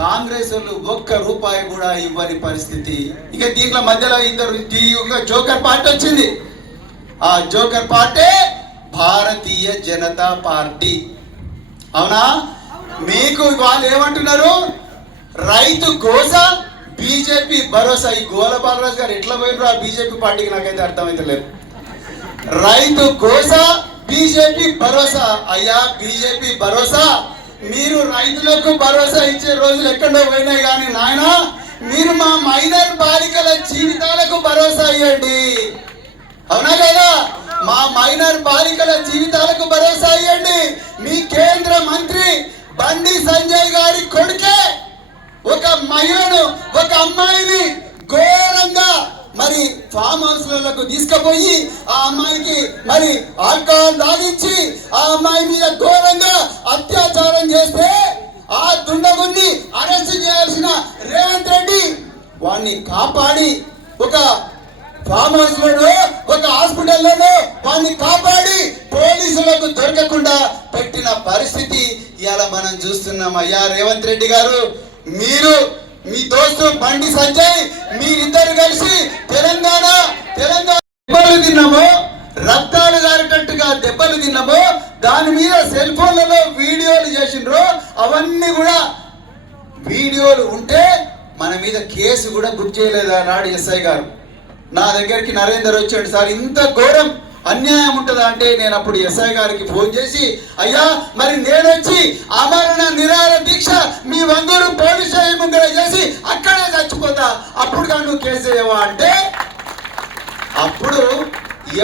కాంగ్రెస్ వాళ్ళు ఒక్క రూపాయి కూడా ఇవ్వని పరిస్థితి. ఇక దీంట్లో మధ్యలో ఒక జోకర్ పార్టీ వచ్చింది. ఆ joker party Bharatiya Janata party. అవునా? మీకు వాళ్ళు ఏమంటున్నారు? రైతు గోస, బీజేపీ భరోసా. ఈ గోల బాలరాజు గారు ఎట్లా పోయినరు ఆ బీజేపీ పార్టీకి నాకైతే అర్థమైతే లేదు. రైతు గోస, బీజేపీ భరోసా. అయ్యా బీజేపీ భరోసా, మీరు రైతులకు భరోసా ఇచ్చే రోజులు ఎక్కడో పోయినాయి కానీ నాయన, మీరు మా మైనర్ బాలికల జీవితాలకు భరోసా ఇవ్వండి. అవునా కదా? మా మైనర్ బాలికల జీవితాలకు భరోసా ఇవ్వండి. మీ కేంద్ర మంత్రి బండి సంజయ్ గారి కొడుకే ఒక మహిళను, ఒక అమ్మాయిని ఘోరంగా మరి ఫామ్ హౌస్లకు తీసుకుపోయి ఆ అమ్మాయికి మరి ఆల్కహాల్ తాగించి ఆ అమ్మాయి మీద ఘోరంగా అత్యాచారం చేస్తే ఆ దుండగుణ్ణి అరెస్ట్ చేయాల్సిన రేవంత్ రెడ్డి వాడిని కాపాడి ఒక ఫామ్ హౌస్ లోనో ఒక హాస్పిటల్లోనో వాడిని కాపాడి పోలీసులకు దొరకకుండా పెట్టిన పరిస్థితి ఇవాళ మనం చూస్తున్నాం. అయ్యా రేవంత్ రెడ్డి గారు, మీరు మీ దోస్తు బండి సంజయ్ మీరిద్దరు కలిసి తెలంగాణ దెబ్బలు తిన్నామో, రక్తాలు గారేటట్టుగా దెబ్బలు తిన్నామో, దాని మీద సెల్ ఫోన్లలో వీడియోలు చేసిండ్రు. అవన్నీ కూడా వీడియోలు ఉంటే మన మీద కేసు కూడా బుక్ చేయలేదు నాడు ఎస్ఐ గారు. నా దగ్గరికి నరేందర్ వచ్చాడు, సార్ ఇంత ఘోరం అన్యాయం ఉంటుందా అంటే, నేను అప్పుడు ఎస్ఐ గారికి ఫోన్ చేసి, అయ్యా మరి నేను వచ్చి ఆమరణ నిరాహార దీక్ష మీ వంగూరు పోలీస్ స్టేషన్ ముందర చేసి అక్కడే చచ్చిపోతా, అప్పుడు కానీ నువ్వు కేసు చేయవా అంటే, అప్పుడు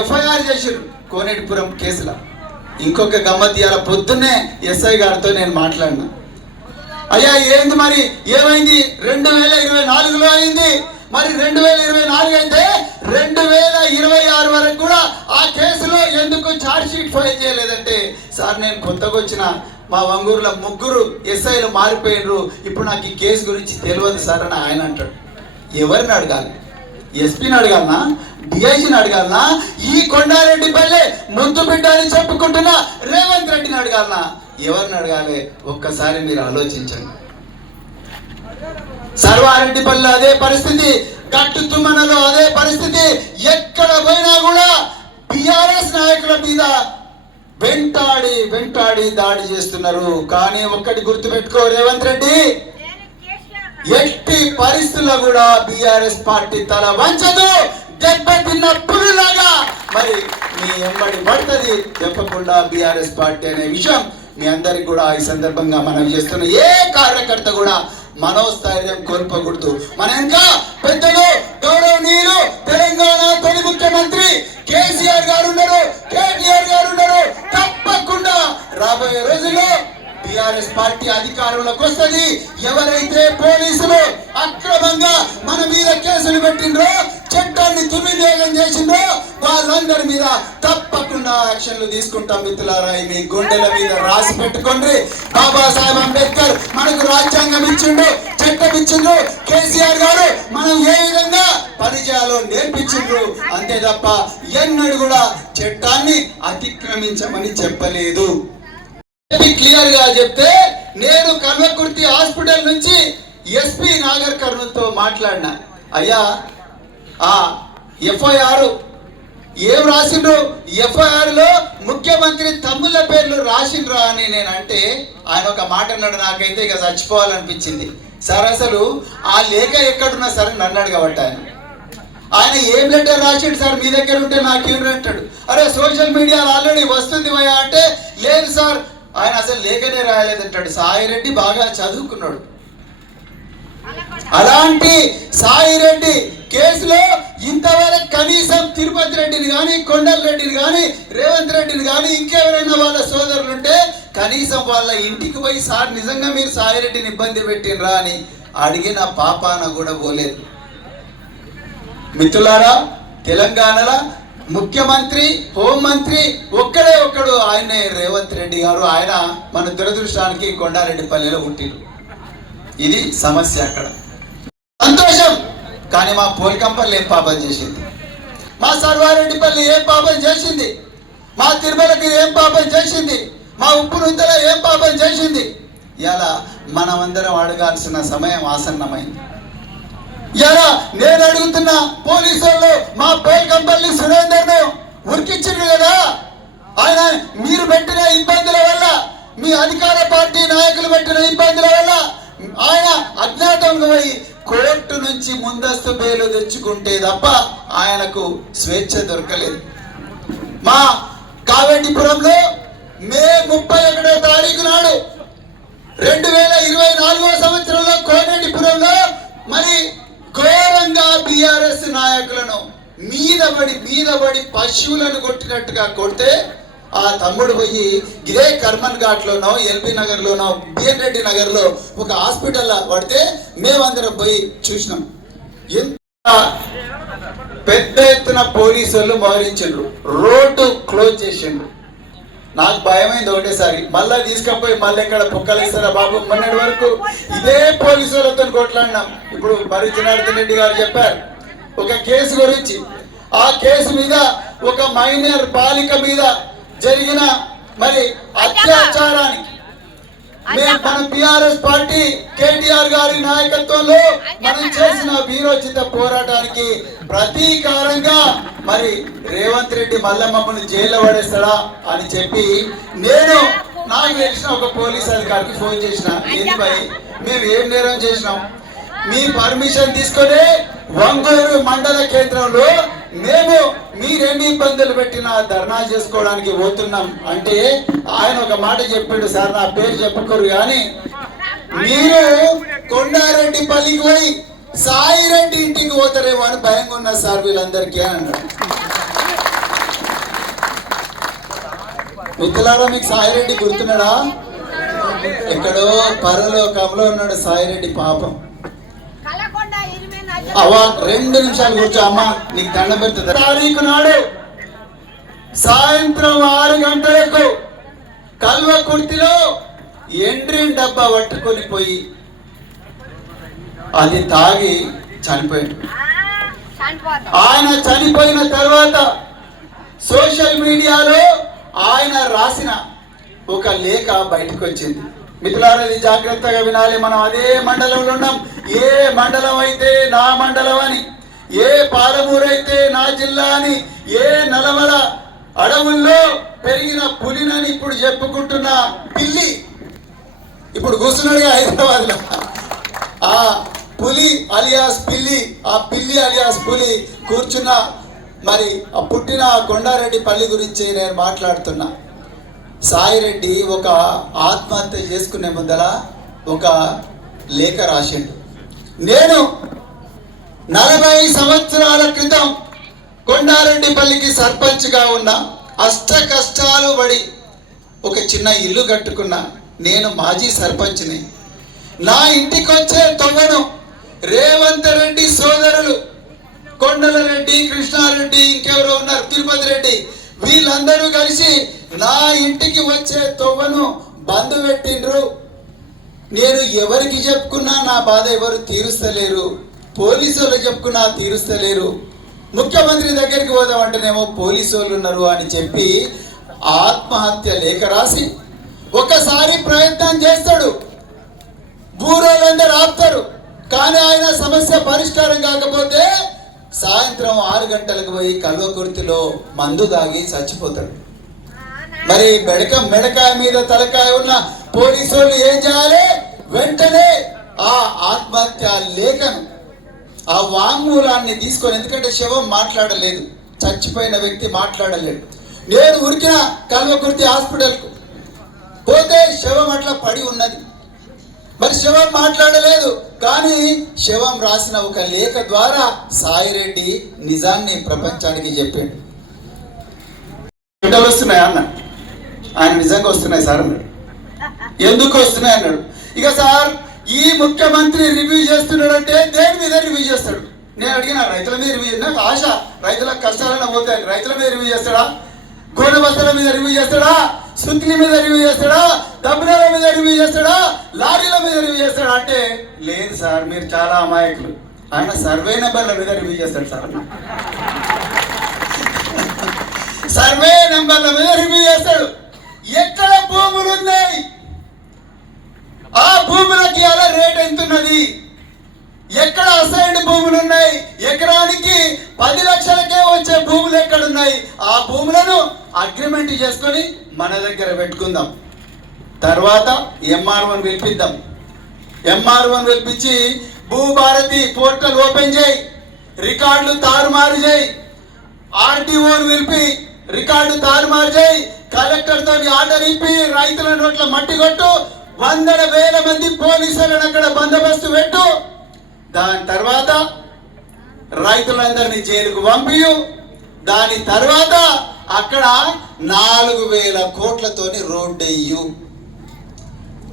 ఎఫ్ఐఆర్ చేసిరు కోనేటిపురం కేసులో. ఇంకొక గమ్మత్ ఇవాళ పొద్దున్నే ఎస్ఐ గారితో నేను మాట్లాడినా. అయ్యా ఏంది మరి ఏమైంది? 2024లో అయింది. మరి 2024 అయితే 2026 వరకు కూడా ఆ కేసులో ఎందుకు ఛార్జ్ షీట్ ఫైల్ చేయలేదంటే, సార్ నేను కొత్తగా వచ్చిన, మా వంగూరులో 3 ఎస్ఐలు మారిపోయినరు, ఇప్పుడు నాకు ఈ కేసు గురించి తెలియదు సార్ అని ఆయన అంటాడు. ఎవరిని అడగాలి? ఎస్పీని అడగాలనా? డిఐజీని అడగాలనా? ఈ కొండారెడ్డి పల్లె ముందు బిడ్డ అని చెప్పుకుంటున్న రేవంత్ రెడ్డిని అడగాలనా? ఎవరిని అడగాలి? ఒక్కసారి మీరు ఆలోచించండి. సర్వారెడ్డిపల్లి అదే పరిస్థితి, గట్టు తుమ్మనలో అదే పరిస్థితి. ఎక్కడ పోయినా కూడా టిఆర్ఎస్ నాయకుల మీద వెంటాడి దాడి చేస్తున్నారు. కానీ ఒక్కటి గుర్తుపెట్టుకో రేవంత్ రెడ్డి, ఎట్టి పరిస్థితుల్లో కూడా బీఆర్ఎస్ పార్టీ తల వంచదు. దెబ్బతిన్న పురులాగా మరి మీ ఎంబడి పడుతుంది చెప్పకుండా బీఆర్ఎస్ పార్టీ అనే విషయం మీ అందరికి కూడా ఈ సందర్భంగా మనం చేస్తున్న ఏ కార్యకర్త కూడా మనోస్థైర్యం కోల్పోకూడదు. మన ఇంకా పెద్దలు గౌరవనీయులు తెలంగాణ తొలి ముఖ్యమంత్రి కేసీఆర్ గారు ఉన్నారు, కేటీఆర్ గారు ఉన్నారు. తప్పకుండా రాబోయే రోజుల్లో టిఆర్ఎస్ పార్టీ అధికారంలోకి వస్తుంది. ఎవరైతే పోలీసులు అక్రమంగా మన మీద కేసులు పెట్టిండ్రో, చట్టాన్ని దుర్వినియోగం చేసిండ్రో, వాళ్ళందరి మీద తప్పకుండా యాక్షన్లు తీసుకుంటాం. మిత్రులారా, మీ గుండెల మీద రాసి పెట్టుకోండి. బాబాసాహెబ్ అంబేద్కర్ మనకు రాజ్యాంగం ఇచ్చిండు, చట్టం ఇచ్చిండ్రు. కేసీఆర్ గారు మనం ఏ విధంగా పనిచేయాలో నేర్పించిండ్రు. అంతే తప్ప ఎన్నడూ కూడా చట్టాన్ని అతిక్రమించమని చెప్పలేదు. క్లియర్ గా చెప్తే, నేను కల్వకుర్తి హాస్పిటల్ నుంచి ఎస్పీ నాగర్ కర్నూల్తో మాట్లాడినా. అయ్యా ఆ ఎఫ్ఐఆర్ ఏం రాసిండ్రు? ఎఫ్ఐఆర్ లో ముఖ్యమంత్రి తమ్ముళ్ళ పేర్లు రాసిండ్రా అని నేను అంటే, ఆయన ఒక మాట అన్నాడు, నాకైతే ఇక చచ్చిపోవాలనిపించింది. సార్ అసలు ఆ లేఖ ఎక్కడున్నా సరే నన్ను అడగబట్ట ఆయన ఏం లెటర్ రాసిండు సార్ మీ దగ్గర ఉంటే నాకేం అంటాడు. అరే సోషల్ మీడియాలో ఆల్రెడీ వస్తుంది భయ్యా అంటే, లేదు సార్ ఆయన అసలు లేఖనే రాయలేదంటాడు. సాయిరెడ్డి బాగా చదువుకున్నాడు. అలాంటి సాయిరెడ్డి కేసులో ఇంతవరకు కనీసం తిరుపతి రెడ్డిని కానీ, కొండల రెడ్డిని కానీ, రేవంత్ రెడ్డిని కానీ, ఇంకెవరైనా వాళ్ళ సోదరులు ఉంటే కనీసం వాళ్ళ ఇంటికి పోయి, సార్ నిజంగా మీరు సాయిరెడ్డిని ఇబ్బంది పెట్టినరా అని అడిగిన పాపాన కూడా పోలేదు. మిత్రులారా, తెలంగాణలో ముఖ్యమంత్రి, హోంమంత్రి ఒక్కడు ఆయనే రేవంత్ రెడ్డి గారు. ఆయన మన దురదృష్టానికి కొండారెడ్డిపల్లిలో పుట్టిండు. ఇది సమస్య. అక్కడ సంతోషం, కానీ మా పోల్కంపల్లి ఏం పాపం చేసింది? మా సర్వారెడ్డిపల్లి ఏం పాపం చేసింది? మా తిరుమలకి ఏం పాపం చేసింది? మా ఉప్పు నుంతలో ఏం పాపం చేసింది? ఇలా మనమందరం అడగాల్సిన సమయం ఆసన్నమైంది. ఇలా నేను అడుగుతున్నా, పోలీసు వాళ్ళు మా బేల్కంపల్లి సురేందర్ను ఉరికించారు కదా, ఆయన మీరు పెట్టిన ఇబ్బందుల వల్ల, మీ అధికార పార్టీ నాయకులు పెట్టిన ఇబ్బందుల వల్ల ఆయన అజ్ఞాతంగా పోయి కోర్టు నుంచి ముందస్తు బెయిల్ తెచ్చుకుంటే తప్ప ఆయనకు స్వేచ్ఛ దొరకలేదు. మా కావేటిపురంలో మే 31వ తారీఖు నాడు 2024వ సంవత్సరంలో కోనేటిపురంలో మరి ఘోరంగా బీఆర్ఎస్ నాయకులను మీద పడి పశువులను కొట్టినట్టుగా కొడితే ఆ తమ్ముడు పోయి ఇదే కర్మన్ ఘాట్లోనో ఎల్బీ నగర్లోనో బిఎన్ రెడ్డి నగర్లో ఒక హాస్పిటల్లో పడితే మేమందరం పోయి చూసినాం. ఎంత పెద్ద ఎత్తున పోలీసు వాళ్ళు మోహరించారు, రోడ్డు క్లోజ్ చేసిండ్రు. నాకు భయమైంది ఒకటేసారి, మళ్ళీ తీసుకపోయి మళ్ళీ ఎక్కడ పొక్కలేస్తారా బాబు. మొన్నటి వరకు ఇదే పోలీసు వాళ్ళతో కొట్లాడినాం. ఇప్పుడు మరి జనార్దన్ రెడ్డి గారు చెప్పారు ఒక కేసు గురించి. ఆ కేసు మీద ఒక మైనర్ బాలిక మీద జరిగిన మరి అత్యాచారానికి మన టిఆర్ఎస్ పార్టీ కేటీఆర్ గారి నాయకత్వంలో మనం చేసిన వీరోచిత పోరాటానికి ప్రతీకారంగా మరి రేవంత్ రెడ్డి మళ్ళీ మమ్మల్ని జైల్లో పడేస్తాడా అని చెప్పి నేను నాకు తెలిసిన ఒక పోలీస్ అధికారికి ఫోన్ చేసిన, ఏంటి భయ్ మేము ఏం నేరం చేసినాం, మీ పర్మిషన్ తీసుకొని వంగూరు మండల కేంద్రంలో మేము మీరెన్ని ఇబ్బందులు పెట్టినా ధర్నా చేసుకోవడానికి పోతున్నాం అంటే ఆయన ఒక మాట చెప్పాడు, సార్ నా పేరు చెప్పుకోరు కానీ మీరు కొండారెడ్డి పల్లికి పోయి సాయిరెడ్డి ఇంటికి పోతారేమో అని భయంగా ఉన్నారు సార్ వీళ్ళందరికీ అని అన్నాడు. మిత్రులారా మీకు సాయిరెడ్డి గుర్తున్నాడా? ఎక్కడో పరలోకంలో ఉన్నాడు సాయిరెడ్డి పాపం. అవా 2 నిమిషాలు కూర్చో అమ్మా, నీకు దండం పెడుతుంది. తారీఖు నాడు సాయంత్రం 6 గంటలకు కల్వకుర్తిలో ఎండ్రిన్ డబ్బా పట్టుకొని పోయి అది తాగి చనిపోయాడు. ఆయన చనిపోయిన తర్వాత సోషల్ మీడియాలో ఆయన రాసిన ఒక లేఖ బయటకు వచ్చింది. మిత్రులారా ఇది జాగ్రత్తగా వినాలి. మనం అదే మండలంలో ఉన్నాం. ఏ మండలం అయితే నా మండలం అని, ఏ పాలమూరు అయితే నా జిల్లా అని, ఏ నలమల అడవుల్లో పెరిగిన పులినని ఇప్పుడు చెప్పుకుంటున్న పిల్లి ఇప్పుడు కూర్చున్నాడుగా హైదరాబాద్ లో. ఆ పులి అలియాస్ పిల్లి, ఆ పిల్లి అలియాస్ పులి కూర్చున్న మరి ఆ పుట్టిన కొండారెడ్డి పల్లి గురించి నేను మాట్లాడుతున్నా. సాయిరెడ్డి ఒక ఆత్మహత్య చేసుకునే ముందర ఒక లేఖ రాసిండు. నేను 40 సంవత్సరాల క్రితం కొండారెడ్డిపల్లికి సర్పంచ్గా ఉన్న, అష్ట కష్టాలు పడి ఒక చిన్న ఇల్లు కట్టుకున్నా. నేను మాజీ సర్పంచ్ని. నా ఇంటికి వచ్చే తొవ్వను రేవంత్ రెడ్డి సోదరులు కొండల రెడ్డి, కృష్ణారెడ్డి, ఇంకెవరో ఉన్నారు తిరుపతి రెడ్డి, వీళ్ళందరూ కలిసి నా ఇంటికి వచ్చే తొవ్వను బంద్ పెట్టిండ్రు. నేను ఎవరికి చెప్పుకున్నా నా బాధ ఎవరు తీరుస్తలేరు, పోలీసు వాళ్ళు చెప్పుకున్నా తీరుస్తలేరు, ముఖ్యమంత్రి దగ్గరికి పోదామంటేనేమో పోలీసు వాళ్ళు ఉన్నారు అని చెప్పి ఆత్మహత్య లేఖ రాసి ఒకసారి ప్రయత్నం చేస్తాడు. ఊరోళ్ళందరూ ఆపుతారు, కానీ ఆయన సమస్య పరిష్కారం కాకపోతే సాయంత్రం 6 గంటలకు పోయి కల్వకుర్తిలో మందు తాగి చచ్చిపోతాడు. మరి మెడకాయ మీద తలకాయ ఉన్న పోలీసు వాళ్ళు ఏం చేయాలి? వెంటనే ఆ ఆత్మహత్య లేఖను, ఆ వాంగ్మూలాన్ని తీసుకొని, ఎందుకంటే శవం మాట్లాడలేదు, చచ్చిపోయిన వ్యక్తి మాట్లాడలేడు. నేను ఉరికిన కల్వకుర్తి హాస్పిటల్కు పోతే శవం అట్లా పడి ఉన్నది. మరి శవం మాట్లాడలేదు, కానీ శవం రాసిన ఒక లేఖ ద్వారా సాయిరెడ్డి నిజాన్ని ప్రపంచానికి చెప్పాడు. బిడ్డలు వస్తున్నాయి అన్న, ఆయన నిజంగా వస్తున్నాయి సార్ అన్నాడు. ఎందుకు వస్తున్నాయి అన్నాడు. ఇక సార్ ఈ ముఖ్యమంత్రి రివ్యూ చేస్తున్నాడంటే దేని మీద రివ్యూ చేస్తాడు? నేను అడిగిన రైతుల మీద రివ్యూ, నాకు ఆశ రైతుల కష్టాలన్నా పోతాయి, రైతుల మీద రివ్యూ చేస్తాడా? గోడ బస్తాల మీద రివ్యూ చేస్తాడా? సుత్తుల మీద రివ్యూ చేస్తాడా? డబ్బుల మీద రివ్యూ చేస్తాడా? లారీల మీద రివ్యూ చేస్తాడా అంటే లేదు సార్, మీరు చాలా అమాయకులు, ఆయన సర్వే నెంబర్ల మీద రివ్యూ చేస్తాడు సార్. సర్వే నెంబర్ల మీద రివ్యూ చేస్తాడు. ఎక్కడ భూములు ఉన్నాయి, ఆ రేట్ ఎంత ఉన్నది, ఎక్కడ అసైన్డ్ భూములు ఉన్నాయి, ఎకరానికి 10 లక్షలకే వచ్చే భూములు ఎక్కడున్నాయి, ఆ భూములను అగ్రిమెంట్ చేసుకొని మన దగ్గర పెట్టుకుందాం. తర్వాత ఎంఆర్ఓని పిలిపిద్దాం. ఎంఆర్ఓని పిలిపించి భూభారతి పోర్టల్ ఓపెన్ చేయి, రికార్డులు తారుమారు చేయి, ఆర్టీఓని పిలిపి రికార్డు తారుమారు చేయి, కలెక్టర్ తోని ఆర్డర్ ఇప్పి రైతుల నోట్ల మట్టి కొట్టు, 100,000 మంది పోలీసులను అక్కడ బందోబస్తు పెట్టు. దాని తర్వాత రైతులందరినీ జైలుకు పంపియు. దాని తర్వాత అక్కడ 4,000 కోట్లతోని రోడ్డు వేయు.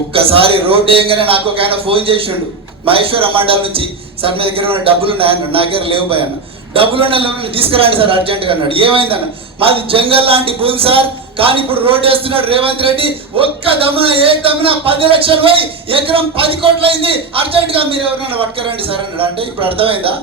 ఒక్కసారి రోడ్డు వేయగానే నాకు ఒక ఆయన ఫోన్ చేసిండు మహేశ్వర మండలం నుంచి, సార్ మీ దగ్గర ఉన్న డబ్బులు ఉన్నాయన్నాడు. నా దగ్గర లేవు భయ అన్న. డబ్బులు ఉన్న తీసుకురండి సార్ అర్జెంటుగా అన్నాడు. ఏమైందన్న, మాది జంగల్ లాంటి భూమి సార్, కానీ ఇప్పుడు రోడ్డు వేస్తున్నాడు రేవంత్ రెడ్డి, ఒక్క దమ్మున 10 లక్షలు పోయి ఎకరం 10 కోట్లు అయింది, అర్జెంటుగా మీరు ఎవరైనా పట్టుకురండి సార్ అన్నాడు. అంటే ఇప్పుడు అర్థమైందా?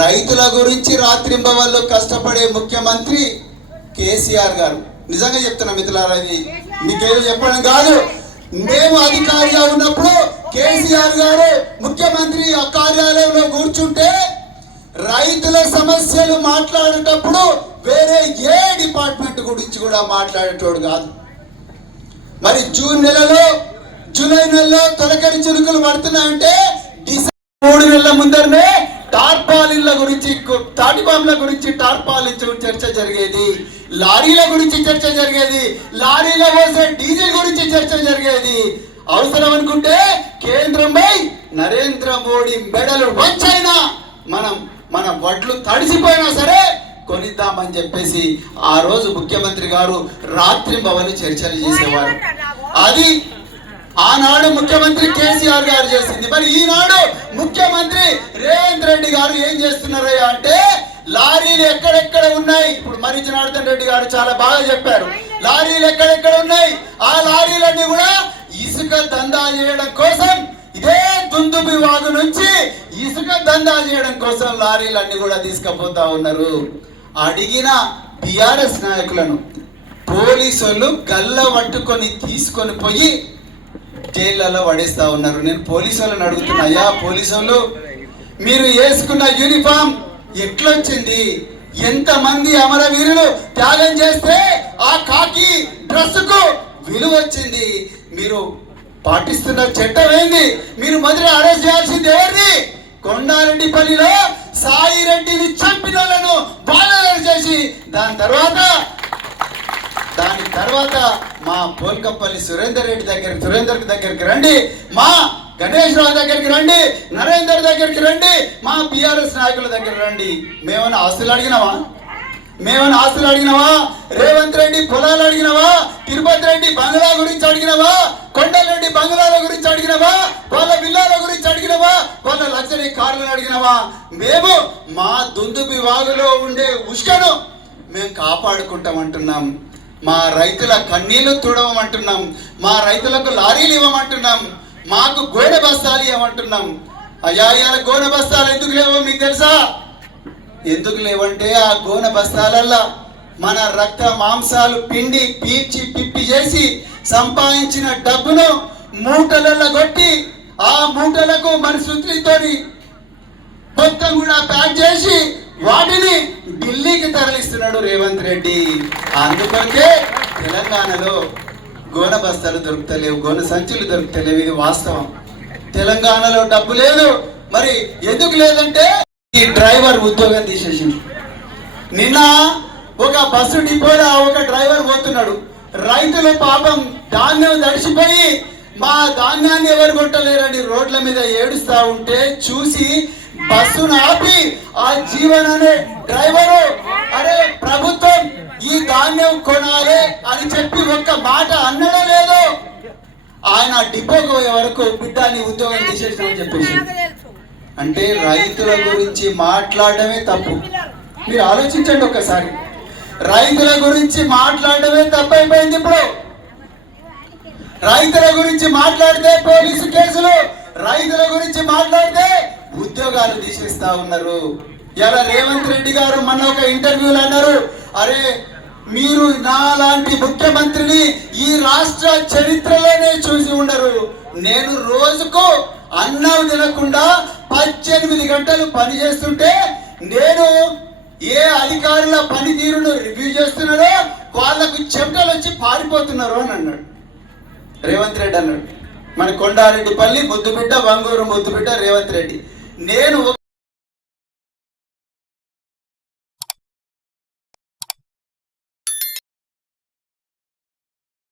రైతుల గురించి రాత్రింబవళ్ళు కష్టపడే ముఖ్యమంత్రి కేసీఆర్ గారు. నిజంగా చెప్తున్నా మిత్రులారా, ఇది మీకేదో చెప్పడం కాదు. మేము అధికారిగా ఉన్నప్పుడు కేసీఆర్ గారు ముఖ్యమంత్రి ఆ కార్యాలయంలో కూర్చుంటే రైతుల సమస్యలు మాట్లాడేటప్పుడు వేరే ఏ డిపార్ట్మెంట్ గురించి కూడా మాట్లాడేటోడు కాదు. మరి జూన్ నెలలో జూలై నెలలో తొలకరి చినుకులు పడుతున్నాయంటే డిసెంబర్ 3 నెలల ముందరనే టార్పాలిన్ల గురించి, తాటిబాంల గురించి టార్పాలిన్ చర్చ జరిగేది, లారీల గురించి చర్చ జరిగేది, లారీల పోసే డీజిల్ గురించి చర్చ జరిగేది. అవసరం అనుకుంటే కేంద్రంపై నరేంద్ర మోడీ మెడలు వంచైనా మన వడ్లు తడిసిపోయినా సరే కొనిద్దామని చెప్పేసి ఆ రోజు ముఖ్యమంత్రి గారు రాత్రింబవళ్ళు చర్చలు చేసేవారు. అది ఆనాడు ముఖ్యమంత్రి కేసీఆర్ గారు చేసింది. మరి ఈనాడు ముఖ్యమంత్రి రేవంత్ రెడ్డి గారు ఏం చేస్తున్నారు అంటే, లారీలు ఎక్కడెక్కడ ఉన్నాయి, ఇప్పుడు మరి జనార్దన్ రెడ్డి గారు చాలా బాగా చెప్పారు, లారీలు ఎక్కడెక్కడ ఉన్నాయి, ఆ లారీలన్నీ కూడా ఇసుక దందా చేయడం కోసం, ఇదే దుందుబి వాగు నుంచి ఇసుక దందా చేయడం కోసం లారీలన్నీ కూడా తీసుకుపోతా ఉన్నారు. అడిగిన టిఆర్ఎస్ నాయకులను పోలీసులు గల్ల పట్టుకొని తీసుకొని పోయి జైళ్ళలో పడేస్తా ఉన్నారు. నేను పోలీసులను అడుగుతున్నా, అయ్యా పోలీసులు, మీరు వేసుకున్న యూనిఫామ్ ఎట్లొచ్చింది? ఎంతమంది అమరవీరులు త్యాగం చేస్తే ఆ కాకి డ్రెస్ కు విలువ వచ్చింది? మీరు పాటిస్తున్న చట్టం ఏంది? మీరు మొదట అరెస్ట్ చేయాల్సింది ఎవరిని? కొండారెడ్డిపల్లిలో సాయి రెడ్డిని చంపిన వాళ్ళను బాలలు చేసి దాని తర్వాత మా పోల్కపల్లి సురేందర్ దగ్గరికి రండి, మా గణేష్ రావు దగ్గరికి రండి, నరేందర్ దగ్గరికి రండి, మా బిఆర్ఎస్ నాయకుల దగ్గర రండి. మేమన్నా ఆస్తులు అడిగినావా? రేవంత్ రెడ్డి పొలాలు అడిగినావా? తిరుపతి రెడ్డి బంగ్లా గురించి అడిగినావా? కొండలరెడ్డి బంగ్లాల గురించి అడిగినావా? వాళ్ళ విల్లాల గురించి అడిగినావా? వాళ్ళ లగ్జరీ కార్లను అడిగినావా? మేము మా దుందుబి వాగులో ఉండే ఉష్కను మేము కాపాడుకుంటామంటున్నాం. మా రైతుల కన్నీళ్లు తుడవమంటున్నాం. మా రైతులకు లారీలు ఇవ్వమంటున్నాం. మాకు గోనె బస్తాలు ఇవ్వమంటున్నాం. అయ్యా, ఇవాళ గోనె బస్తాలు ఎందుకు లేవో మీకు తెలుసా? ఎందుకు లేవంటే ఆ గోనె బస్తాలల్లా మన రక్త మాంసాలు పిండి పీల్చి పిప్పి చేసి సంపాదించిన డబ్బును మూటలలో కొట్టి ఆ మూటలకు మన శుద్ధితోని మొత్తం కూడా ప్యాక్ చేసి వాటిని ఢిల్లీకి తరలిస్తున్నాడు రేవంత్ రెడ్డి. అందుకొరకే తెలంగాణలో గోనె బస్తాలు దొరుకుతలేవు, గోనె సంచులు దొరుకుతలేవు. ఇది వాస్తవం. తెలంగాణలో డబ్బు లేదు. మరి ఎందుకు లేదంటే ఈ డ్రైవర్ ఉద్యోగం తీసేసింది. నిన్న ఒక బస్సు డిపోలో ఒక డ్రైవర్ పోతున్నాడు. రైతులు పాపం ధాన్యం తడిసిపోయి మా ధాన్యాన్ని ఎవరు కొట్టలేరని రోడ్ల మీద ఏడుస్తా ఉంటే చూసి బస్సును ఆపి ఆ జీవన్ అనే డ్రైవరు, అరే ప్రభుత్వం ఈ ధాన్యం కొనాలి అని చెప్పి ఒక్క మాట అన్నడే లేదు. ఆయన డిపోకి పోయే వరకు బిడ్డాన్ని ఉద్యోగం తీసేసామని చెప్పేసి. అంటే రైతుల గురించి మాట్లాడమే తప్పు. మీరు ఆలోచించండి ఒక్కసారి. రైతుల గురించి మాట్లాడమే తప్పు అయిపోయింది. ఇప్పుడు రైతుల గురించి మాట్లాడితే పోలీసు కేసులు, రైతుల గురించి మాట్లాడితే ఉద్యోగాలు తీసేస్తా ఉన్నారు. ఇలా రేవంత్ రెడ్డి గారు మన ఒక ఇంటర్వ్యూలో అన్నారు, అరే మీరు నా లాంటి ముఖ్యమంత్రిని ఈ రాష్ట్ర చరిత్రలోనే చూసి ఉండరు. నేను రోజుకు అన్నం తినకుండా 18 గంటలు పని చేస్తుంటే నేను ఏ అధికారుల పనితీరును రివ్యూ చేస్తున్నారో వాళ్ళకు చెమటలు వచ్చి పారిపోతున్నారు అని అన్నాడు రేవంత్ రెడ్డి అన్నాడు. మన కొండారెడ్డిపల్లి ముద్దుబిడ్డ, వంగూరు ముద్దుబిడ్డ రేవంత్ రెడ్డి. నేను